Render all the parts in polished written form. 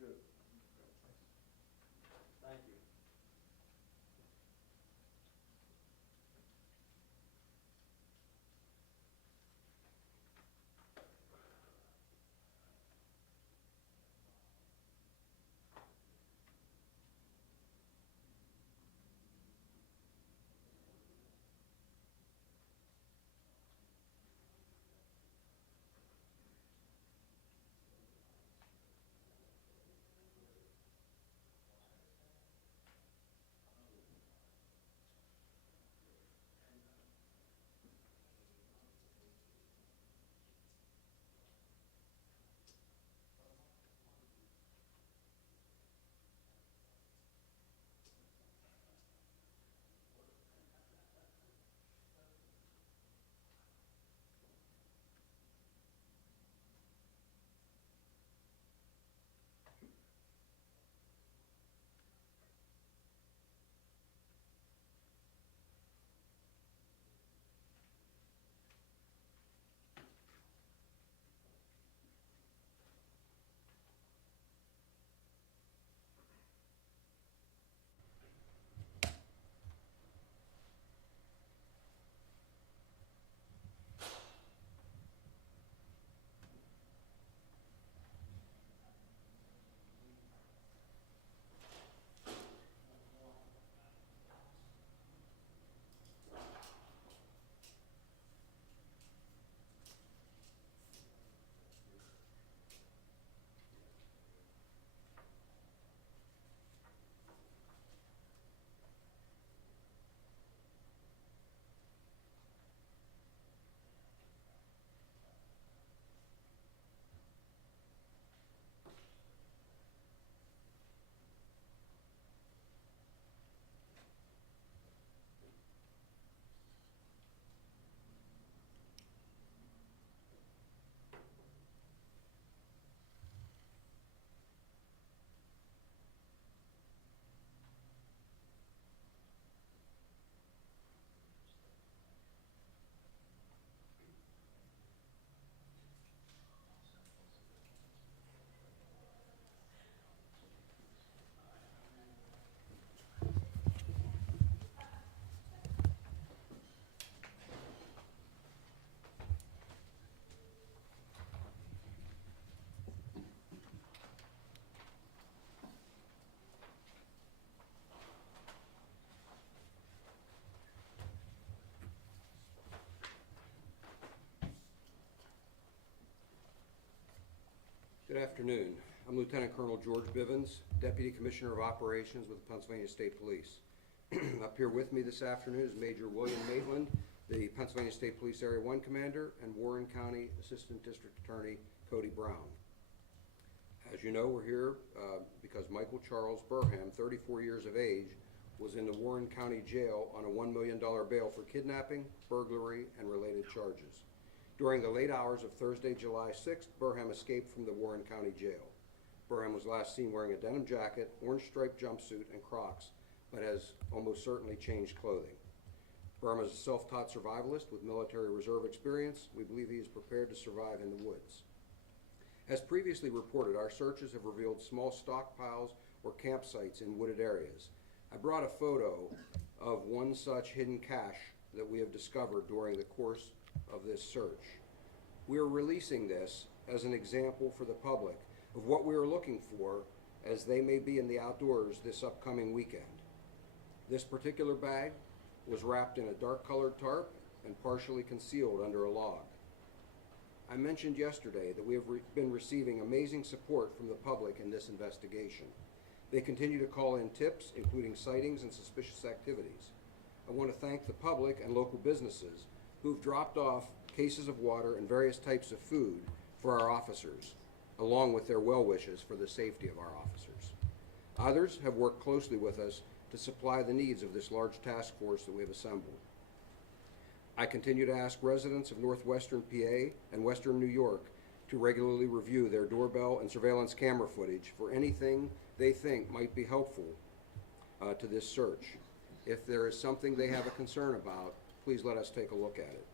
good. Thank you. Good afternoon. I'm Lieutenant Colonel George Bivens, Deputy Commissioner of Operations with the Pennsylvania State Police. Up here with me this afternoon is Major William Maitland, the Pennsylvania State Police Area 1 Commander, and Warren County Assistant District Attorney Cody Brown. As you know, we're here because Michael Charles Burham, 34 years of age, was in the Warren County Jail on a $1 million bail for kidnapping, burglary, and related charges. During the late hours of Thursday, July 6th, Burham escaped from the Warren County Jail. Burham was last seen wearing a denim jacket, orange striped jumpsuit, and Crocs, but has almost certainly changed clothing. Burham is a self-taught survivalist with military reserve experience. We believe he is prepared to survive in the woods. As previously reported, our searches have revealed small stockpiles or campsites in wooded areas. I brought a photo of one such hidden cache that we have discovered during the course of this search. We are releasing this as an example for the public of what we are looking for as they may be in the outdoors this upcoming weekend. This particular bag was wrapped in a dark colored tarp and partially concealed under a log. I mentioned yesterday that we have been receiving amazing support from the public in this investigation. They continue to call in tips, including sightings and suspicious activities. I want to thank the public and local businesses who've dropped off cases of water and various types of food for our officers, along with their well wishes for the safety of our officers. Others have worked closely with us to supply the needs of this large task force that we have assembled. I continue to ask residents of northwestern PA and western New York to regularly review their doorbell and surveillance camera footage for anything they think might be helpful to this search. If there is something they have a concern about, please let us take a look at it.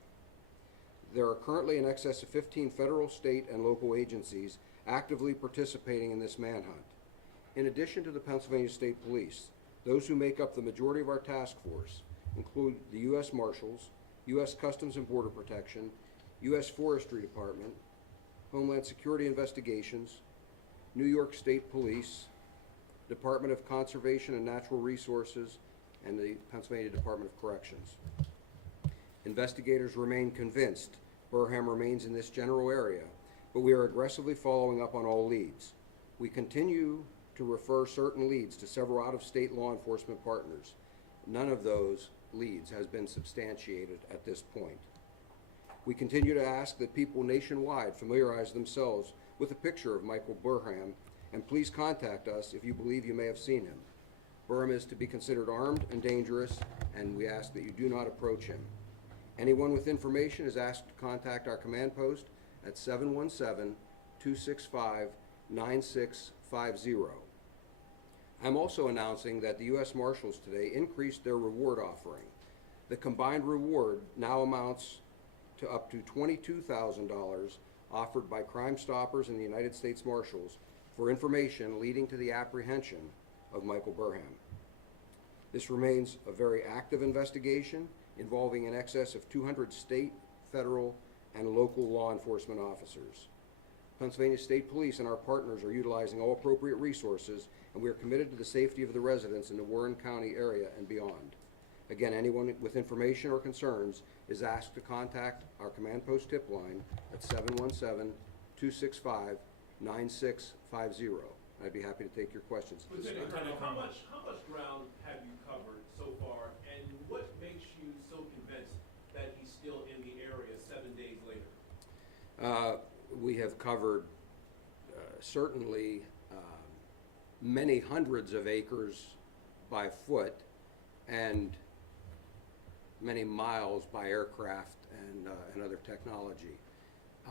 There are currently in excess of 15 federal, state, and local agencies actively participating in this manhunt. In addition to the Pennsylvania State Police, those who make up the majority of our task force include the U.S. Marshals, U.S. Customs and Border Protection, U.S. Forestry Department, Homeland Security Investigations, New York State Police, Department of Conservation and Natural Resources, and the Pennsylvania Department of Corrections. Investigators remain convinced Burham remains in this general area, but we are aggressively following up on all leads. We continue to refer certain leads to several out-of-state law enforcement partners. None of those leads has been substantiated at this point. We continue to ask that people nationwide familiarize themselves with a picture of Michael Burham, and please contact us if you believe you may have seen him. Burham is to be considered armed and dangerous, and we ask that you do not approach him. Anyone with information is asked to contact our command post at 717-265-9650. I'm also announcing that the U.S. Marshals today increased their reward offering. The combined reward now amounts to up to $22,000 offered by Crime Stoppers and the United States Marshals for information leading to the apprehension of Michael Burham. This remains a very active investigation involving in excess of 200 state, federal, and local law enforcement officers. Pennsylvania State Police and our partners are utilizing all appropriate resources, and we are committed to the safety of the residents in the Warren County area and beyond. Again, anyone with information or concerns is asked to contact our command post tip line at 717-265-9650. I'd be happy to take your questions. Lieutenant Colonel, how much ground have you covered so far, and what makes you so convinced that he's still in the area 7 days later? We have covered certainly many hundreds of acres by foot and many miles by aircraft and other technology.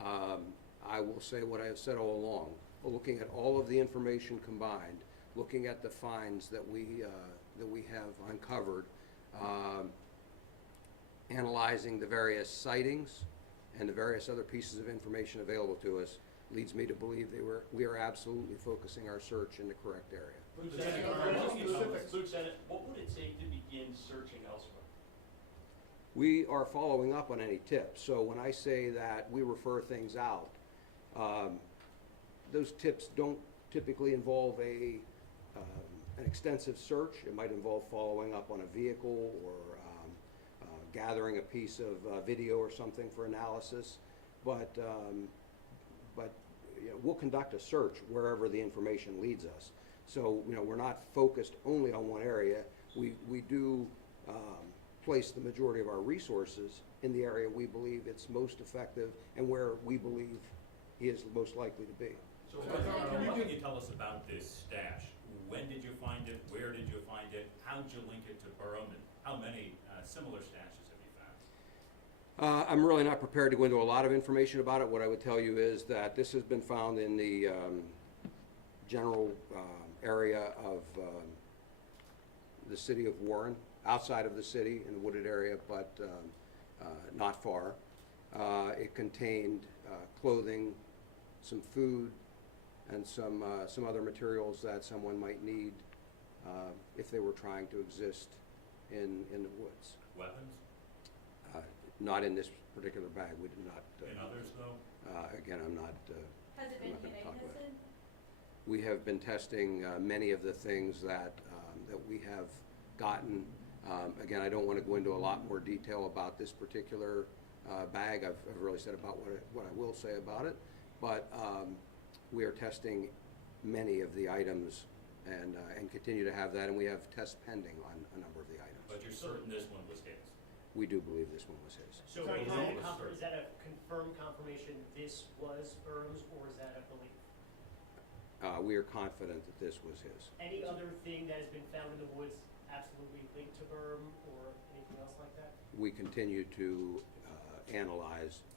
I will say what I have said all along. Looking at all of the information combined, looking at the finds that we have uncovered, analyzing the various sightings and the various other pieces of information available to us, leads me to believe we are absolutely focusing our search in the correct area. Lieutenant, what would it take to begin searching elsewhere? We are following up on any tips. So when I say that we refer things out, those tips don't typically involve an extensive search. It might involve following up on a vehicle or gathering a piece of video or something for analysis. But you know, we'll conduct a search wherever the information leads us. So you know, we're not focused only on one area. We do place the majority of our resources in the area we believe it's most effective and where we believe he is most likely to be. So what can you tell us about this stash? When did you find it? Where did you find it? How did you link it to Burham? And how many similar stashes have you found? I'm really not prepared to go into a lot of information about it. What I would tell you is that this has been found in the general area of the city of Warren, outside of the city in the wooded area, but not far. It contained clothing, some food, and some other materials that someone might need if they were trying to exist in the woods. Weapons? Not in this particular bag. We did not. In others, though? Again, I'm not. Has it been DNA tested? We have been testing many of the things that we have gotten. Again, I don't want to go into a lot more detail about this particular bag. I've really said about what I will say about it, but we are testing many of the items and continue to have that, and we have tests pending on a number of the items. But you're certain this one was his? We do believe this one was his. So is that a confirmed confirmation this was Burham's, or is that a belief? We are confident that this was his. Any other thing that has been found in the woods absolutely linked to Burham or anything else like that? We continue to analyze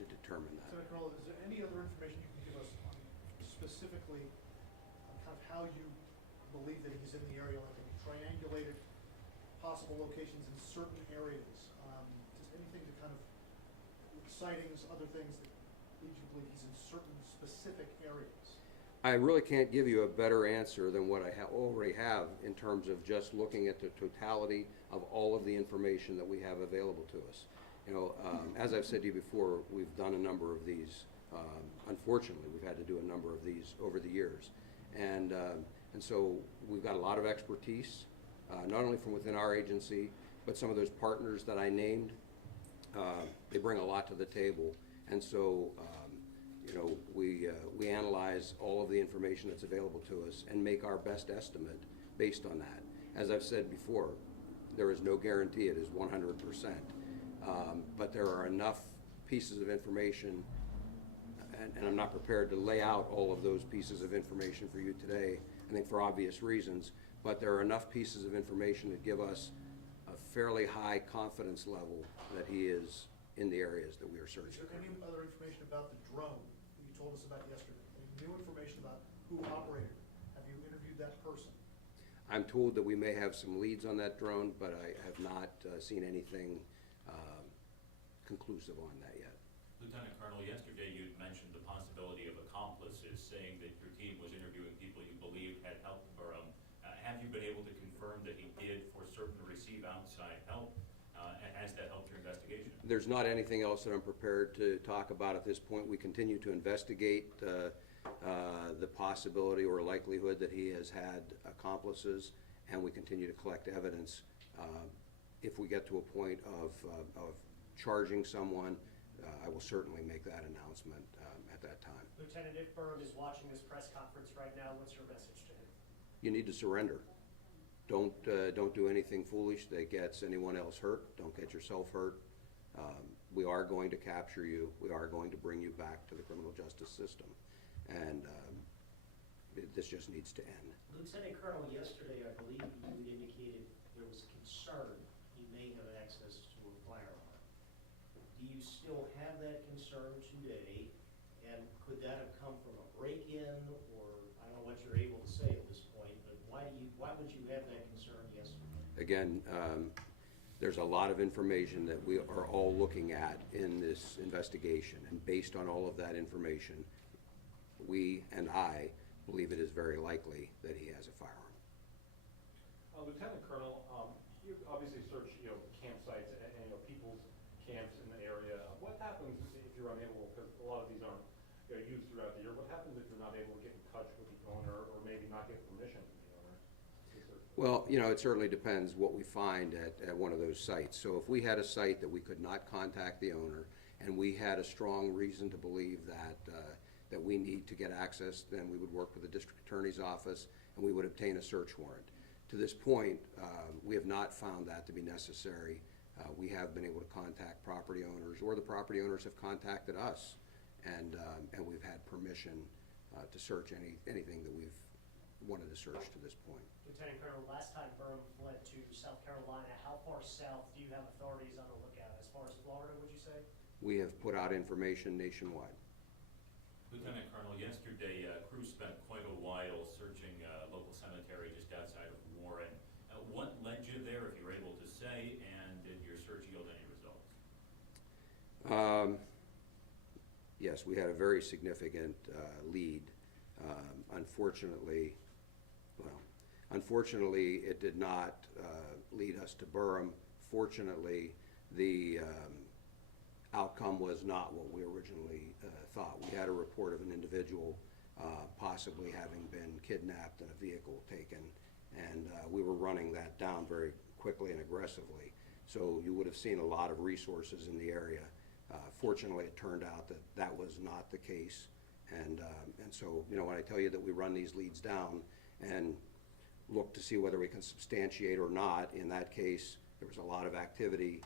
to determine that. Lieutenant Colonel, is there any other information you can give us on specifically on kind of how you believe that he's in the area, like have you triangulated possible locations in certain areas? Just anything to kind of sightings, other things that leads you to believe he's in certain specific areas? I really can't give you a better answer than what I already have in terms of just looking at the totality of all of the information that we have available to us. You know, as I've said to you before, we've done a number of these. Unfortunately, we've had to do a number of these over the years. And so we've got a lot of expertise, not only from within our agency, but some of those partners that I named. They bring a lot to the table. And so, you know, we analyze all of the information that's available to us and make our best estimate based on that. As I've said before, there is no guarantee it is 100%. But there are enough pieces of information, and I'm not prepared to lay out all of those pieces of information for you today, I think for obvious reasons, but there are enough pieces of information that give us a fairly high confidence level that he is in the areas that we are Is searching. there any other information about the drone that you told us about yesterday? Any new information about who operated it? Have you interviewed that person? I'm told that we may have some leads on that drone, but I have not seen anything conclusive on that yet. Lieutenant Colonel, yesterday you mentioned the possibility of accomplices, saying that your team was interviewing people you believed had helped Burham. Have you been able to confirm that he did for certain receive outside help? Has that helped your investigation? There's not anything else that I'm prepared to talk about at this point. We continue to investigate the possibility or likelihood that he has had accomplices, and we continue to collect evidence. If we get to a point of charging someone, I will certainly make that announcement at that time. Lieutenant, if Burham is watching this press conference right now, what's your message to him? You need to surrender. Don't do anything foolish that gets anyone else hurt. Don't get yourself hurt. We are going to capture you. We are going to bring you back to the criminal justice system. And this just needs to end. Lieutenant Colonel, yesterday I believe you had indicated there was concern he may have access to a firearm. Do you still have that concern today? And could that have come from a break-in, or I don't know what you're able to say at this point, but why would you have that concern yesterday? Again, there's a lot of information that we are all looking at in this investigation, and based on all of that information, we and I believe it is very likely that he has a firearm. Lieutenant Colonel, you obviously search, campsites and people's camps in the area. What happens if you're unable, because a lot of these aren't used throughout the year, what happens if you're not able to get in touch with the owner, or maybe not get permission from the owner? Well, it certainly depends what we find at one of those sites. So if we had a site that we could not contact the owner, and we had a strong reason to believe that we need to get access, then we would work with the district attorney's office, and we would obtain a search warrant. To this point, we have not found that to be necessary. We have been able to contact property owners, or the property owners have contacted us, and we've had permission to search anything that we've wanted to search to this point. Lieutenant Colonel, last time Burham fled to South Carolina, how far south do you have authorities on the lookout? As far as Florida, would you say? We have put out information nationwide. Lieutenant Colonel, yesterday, crew spent quite a while searching a local cemetery just outside of Warren. What led you there, if you're able to say, and did your search yield any results? Yes, we had a very significant lead. Unfortunately, it did not lead us to Burham. Fortunately, the outcome was not what we originally thought. We had a report of an individual possibly having been kidnapped and a vehicle taken, and we were running that down very quickly and aggressively. So you would have seen a lot of resources in the area. Fortunately, it turned out that that was not the case, and so when I tell you that we run these leads down and look to see whether we can substantiate or not, in that case there was a lot of activity.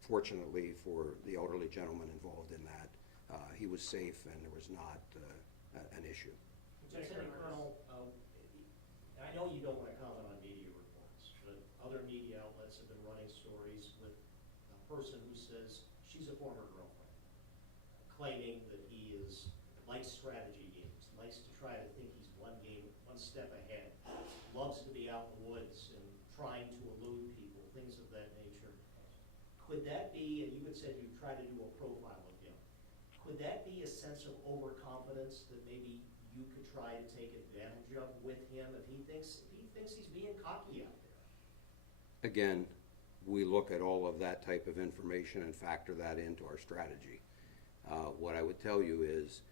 Fortunately for the elderly gentleman involved in that, he was safe and there was not an issue. Lieutenant Colonel, I know you don't want to comment on media reports, but other media outlets have been running stories with a person who says she's a former girlfriend, claiming that he likes strategy games, likes to try to think he's one step ahead, loves to be out in the woods and trying to elude people, things of that nature. Could that be, and you had said you tried to do a profile of him, could could that be a sense of overconfidence that maybe you could try to take advantage of with him if he thinks he's being cocky out there? Again, we look at all of that type of information and factor that into our strategy. What I would tell you is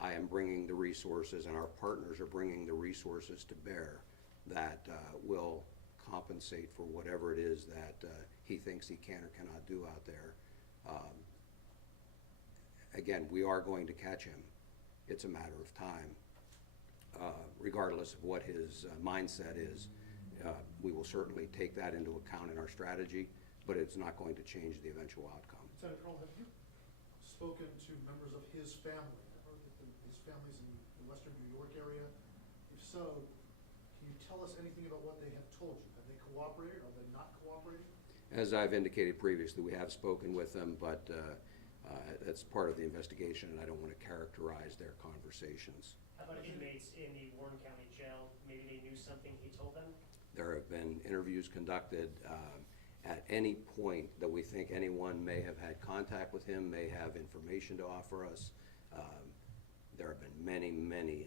I am bringing the resources, and our partners are bringing the resources to bear that will compensate for whatever it is that he thinks he can or cannot do out there. Again, we are going to catch him. It's a matter of time. Regardless of what his mindset is, we will certainly take that into account in our strategy, but it's not going to change the eventual outcome. Lieutenant Colonel, have you spoken to members of his family? I heard that his family's in the western New York area. If so, can you tell us anything about what they have told you? Have they cooperated? Are they not cooperating? As I've indicated previously, we have spoken with them, but that's part of the investigation, and I don't want to characterize their conversations. How about inmates in the Warren County Jail? Maybe they knew something he told them? There have been interviews conducted. At any point that we think anyone may have had contact with him, may have information to offer us, there have been many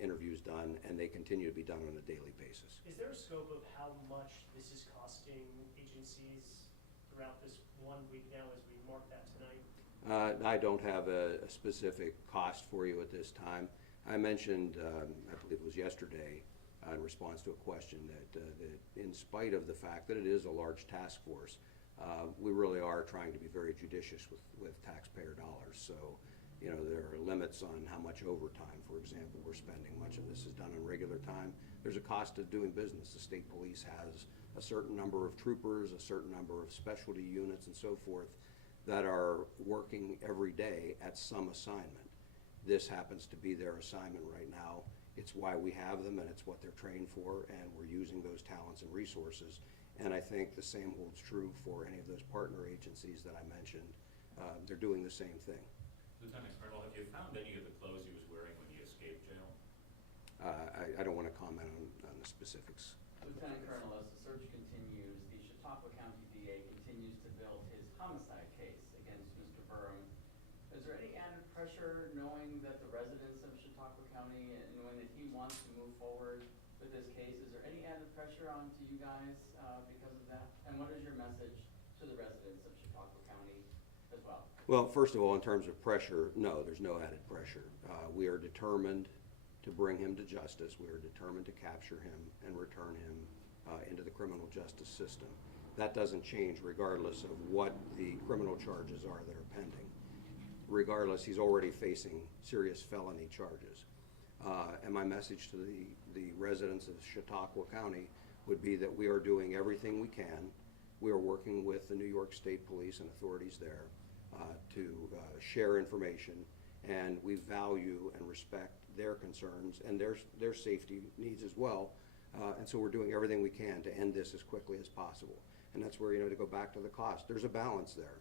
interviews done, and they continue to be done on a daily basis. Is there a scope of how much this is costing agencies throughout this 1 week now as we mark that tonight? I don't have a specific cost for you at this time. I mentioned, I believe it was yesterday, in response to a question, that in spite of the fact that it is a large task force, we really are trying to be very judicious with taxpayer dollars. So, you know, there are limits on how much overtime, for example, we're spending. Much of this is done on regular time. There's a cost of doing business. The state police has a certain number of troopers, a certain number of specialty units and so forth that are working every day at some assignment. This happens to be their assignment right now. It's why we have them, and it's what they're trained for, and we're using those talents and resources. And I think the same holds true for any of those partner agencies that I mentioned. They're doing the same thing. Lieutenant Colonel, have you found any of the clothes he was wearing when he escaped jail? I don't want to comment on the specifics. Lieutenant Colonel, as the search continues, the Chautauqua County DA continues to build his homicide case against Mr. Burham. Is there any added pressure knowing that the residents of Chautauqua County and knowing that he wants to move forward with this case? Is there any added pressure onto you guys because of that? And what is your message to the residents of Chautauqua County as well? Well, first of all, in terms of pressure, no, there's no added pressure. We are determined to bring him to justice. We are determined to capture him and return him into the criminal justice system. That doesn't change regardless of what the criminal charges are that are pending. Regardless, he's already facing serious felony charges. And my message to the residents of Chautauqua County would be that we are doing everything we can. We are working with the New York State Police and authorities there to share information, and we value and respect their concerns and their safety needs as well. And so we're doing everything we can to end this as quickly as possible. And that's where, you know, to go back to the cost, there's a balance there.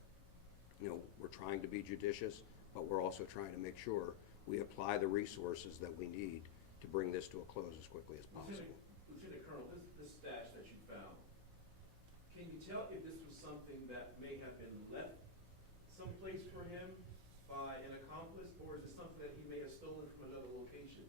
You know, we're trying to be judicious, but we're also trying to make sure we apply the resources that we need to bring this to a close as quickly as possible. Lieutenant Colonel, this stash that you found, can you tell if this was something that may have been left someplace for him by an accomplice, or is it something that he may have stolen from another location?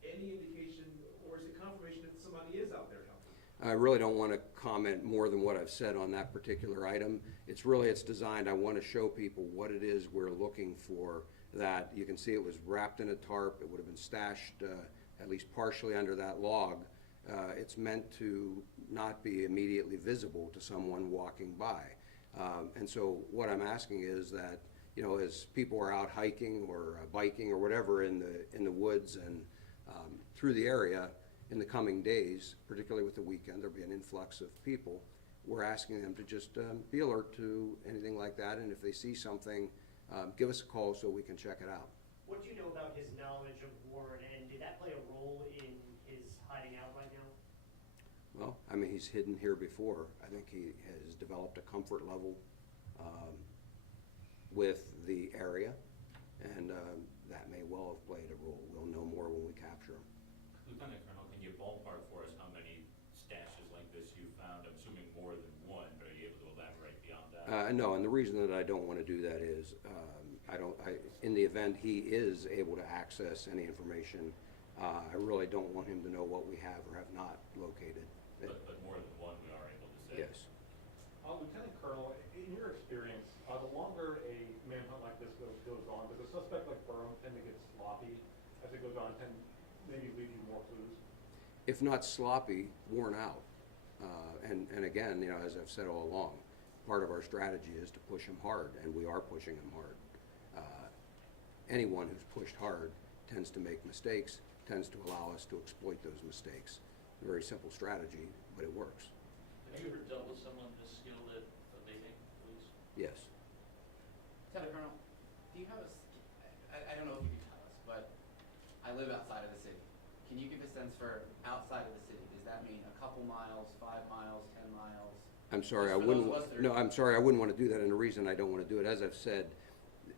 Any indication, or is it confirmation that somebody is out there helping? I really don't want to comment more than what I've said on that particular item. It's designed, I want to show people what it is we're looking for. That you can see it was wrapped in a tarp. It would have been stashed at least partially under that log. It's meant to not be immediately visible to someone walking by. And so what I'm asking is that, you know, as people are out hiking or biking or whatever in the woods and through the area in the coming days, particularly with the weekend, there'll be an influx of people. We're asking them to just be alert to anything like that, and if they see something, give us a call so we can check it out. What do you know about his knowledge of Warren, and did that play a role in his hiding out right now? Well, I mean, he's hidden here before. I think he has developed a comfort level with the area, and that may well have played a role. We'll know more when we capture him. Lieutenant Colonel, can you ballpark for us how many stashes like this you found? I'm assuming more than one, but are you able to elaborate beyond that? No, and the reason that I don't want to do that is I in the event he is able to access any information, I really don't want him to know what we have or have not located. But more than one we are able to say. Yes. Lieutenant Colonel, in your experience, the longer a manhunt like this goes on, does a suspect like Burham tend to get sloppy as it goes on, tend maybe leave you more clues? If not sloppy, worn out. And again, as I've said all along, part of our strategy is to push him hard, and we are pushing him hard. Anyone who's pushed hard tends to make mistakes, tends to allow us to exploit those mistakes. A very simple strategy, but it works. Have you ever dealt with someone this skilled at evading police? Yes. Lieutenant Colonel, do you have I don't know if you can tell us, but I live outside of the city. Can you give a sense for outside of the city? Does that mean a couple miles, 5 miles, 10 miles? I'm sorry, I Just for those wouldn't, of us that are- no, I'm sorry, I wouldn't want to do that, and the reason I don't want to do it, as I've said,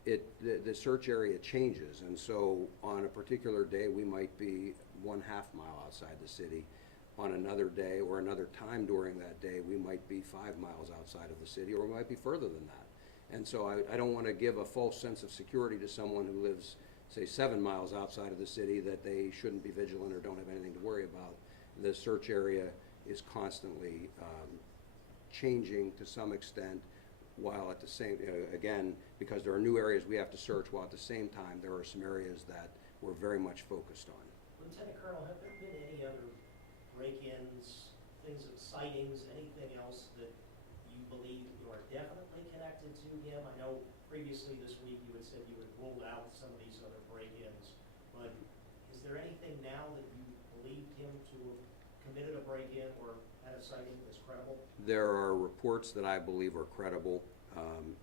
the search area changes, and so on a particular day, we might be 1/2 mile outside the city. On another day or another time during that day, we might be 5 miles outside of the city, or we might be further than that. And so I don't want to give a false sense of security to someone who lives, say, 7 miles outside of the city, that they shouldn't be vigilant or don't have anything to worry about. The search area is constantly changing to some extent, while at the same, again, because there are new areas we have to search, while at the same time, there are some areas that we're very much focused on. Lieutenant Colonel, have there been any other break-ins, things of sightings, anything else that you believe you are definitely connected to him? I know previously this week you had said you had ruled out some of these other break-ins, but is there anything now that you believed him to have committed a break-in or had a sighting that's credible? There are reports that I believe are credible.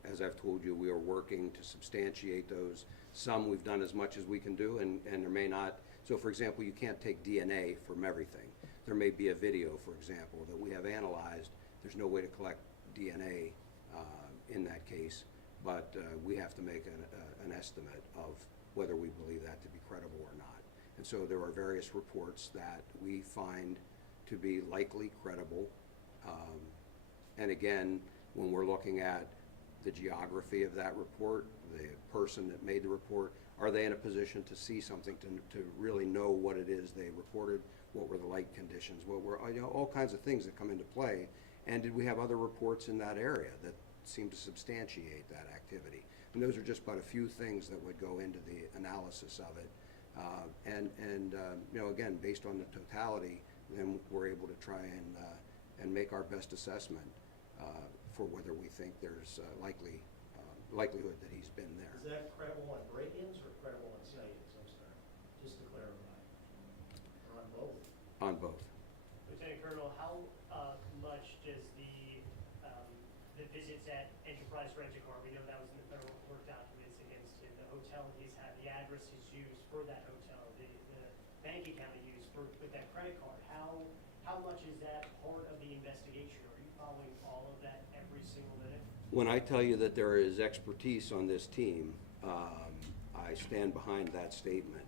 As I've told you, we are working to substantiate those. Some we've done as much as we can do, and there may not. So, for example, you can't take DNA from everything. There may be a video, for example, that we have analyzed. There's no way to collect DNA in that case, but we have to make an estimate of whether we believe that to be credible or not. And so there are various reports that we find to be likely credible. And again, when we're looking at the geography of that report, the person that made the report, are they in a position to see something, to really know what it is they reported? What were the light conditions? What were, all kinds of things that come into play. And did we have other reports in that area that seem to substantiate that activity? And those are just but a few things that would go into the analysis of it. Again, based on the totality, then we're able to try and make our best assessment for whether we think there's likelihood that he's been there. Is that credible on break-ins or credible on sightings? I'm sorry, just to clarify. Or on both? On both. Lieutenant Colonel, how much does the visits at Enterprise Rent-A-Car, we know that was in the federal court documents against him, the hotel he's had, the address he's used for that hotel, the bank account he used with that credit card, how much is that part of the investigation? Are you following all of that every single minute? When I tell you that there is expertise on this team, I stand behind that statement.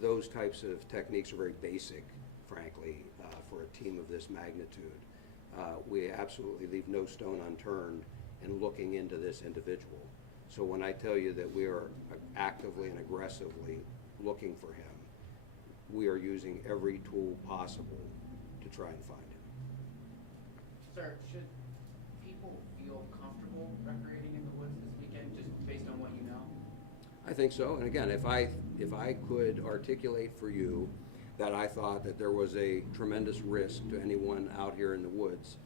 Those types of techniques are very basic, frankly, for a team of this magnitude. We absolutely leave no stone unturned in looking into this individual. So when I tell you that we are actively and aggressively looking for him, we are using every tool possible to try and find him. Sir, should people feel comfortable recreating in the woods this weekend, just based on what you know? I think so. And again, if I could articulate for you that I thought that there was a tremendous risk to anyone out here in the woods,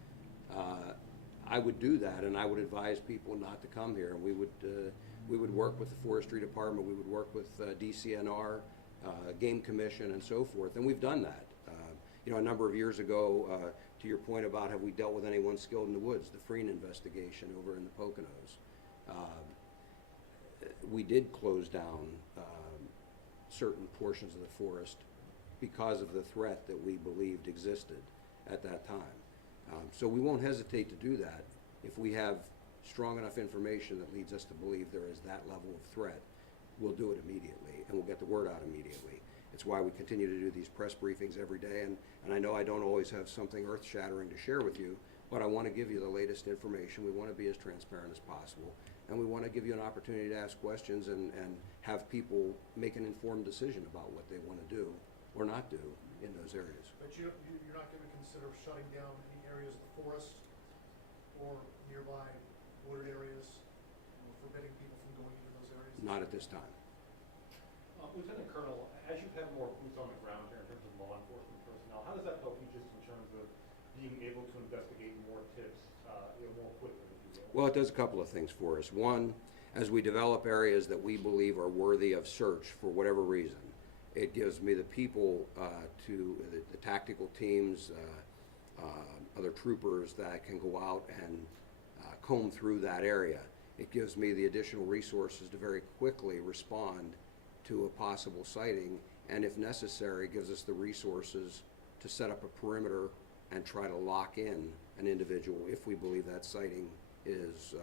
I would do that, and I would advise people not to come here. And we would work with the Forestry Department, we would work with DCNR, Game Commission, and so forth. And we've done that. A number of years ago, to your point about have we dealt with anyone skilled in the woods, the Freen investigation over in the Poconos. We did close down certain portions of the forest because of the threat that we believed existed at that time. So we won't hesitate to do that if we have strong enough information that leads us to believe there is that level of threat. We'll do it immediately, and we'll get the word out immediately. It's why we continue to do these press briefings every day, and I know I don't always have something earth-shattering to share with you, but I want to give you the latest information. We want to be as transparent as possible, and we want to give you an opportunity to ask questions and have people make an informed decision about what they want to do or not do in those areas. But you're not going to consider shutting down any areas of the forest or nearby wooded areas, forbidding people from going into those areas? Not at this time. Lieutenant Colonel, as you've had more boots on the ground here in terms of law enforcement personnel, how does that help you just in terms of being able to investigate more tips, more quickly, if you will? Well, it does a couple of things for us. One, as we develop areas that we believe are worthy of search for whatever reason, it gives me the people the tactical teams, other troopers that can go out and comb through that area. It gives me the additional resources to very quickly respond to a possible sighting, and if necessary, gives us the resources to set up a perimeter and try to lock in an individual if we believe that sighting is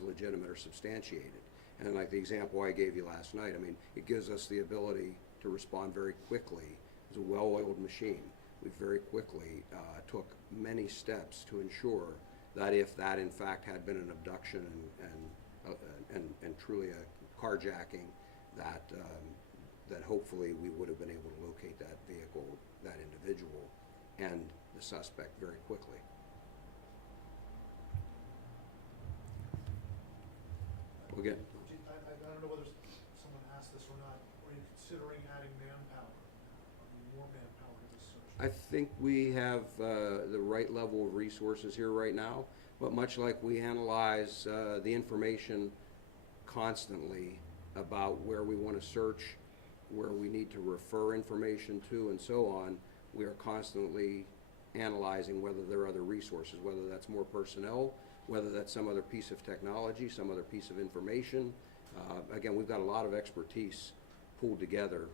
legitimate or substantiated. And like the example I gave you last night, I mean, it gives us the ability to respond very quickly. It's a well-oiled machine. We very quickly took many steps to ensure that if that in fact had been an abduction and truly a carjacking, that hopefully we would have been able to locate that vehicle, that individual, and the suspect very quickly. Again, I don't know whether someone asked this or not. Are you considering adding manpower? More manpower to this search? I think we have the right level of resources here right now, but much like we analyze the information constantly about where we want to search, where we need to refer information to, and so on, we are constantly analyzing whether there are other resources, whether that's more personnel, whether that's some other piece of technology, some other piece of information. Again, we've got a lot of expertise pulled together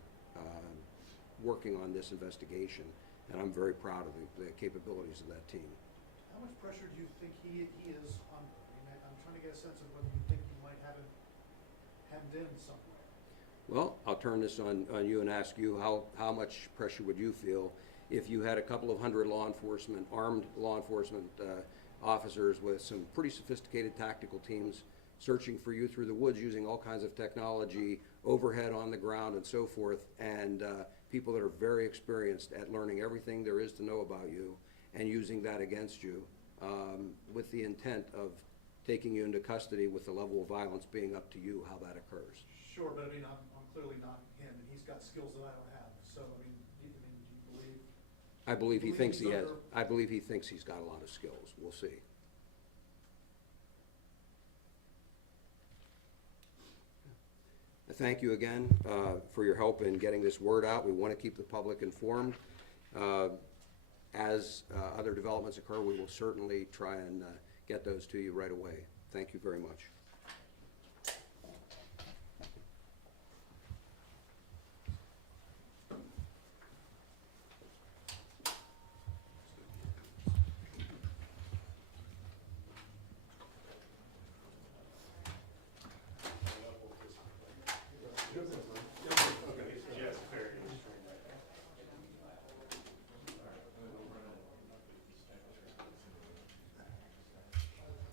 working on this investigation, and I'm very proud of the capabilities of that team. How much pressure do you think he is under? I mean, I'm trying to get a sense of whether you think you might have him hemmed in somewhere. Well, I'll turn this on you and ask you, how much pressure would you feel if you had a couple of hundred armed law enforcement officers with some pretty sophisticated tactical teams searching for you through the woods using all kinds of technology, overhead, on the ground, and so forth, and people that are very experienced at learning everything there is to know about you and using that against you with the intent of taking you into custody with the level of violence being up to you, how that occurs. Sure, but I mean, I'm clearly not him, and he's got skills that I don't have. So, I mean, do you believe? I believe he thinks he has. under- I believe he thinks he's got a lot of skills. We'll see. Thank you again for your help in getting this word out. We want to keep the public informed. As other developments occur, we will certainly try and get those to you right away. Thank you very much.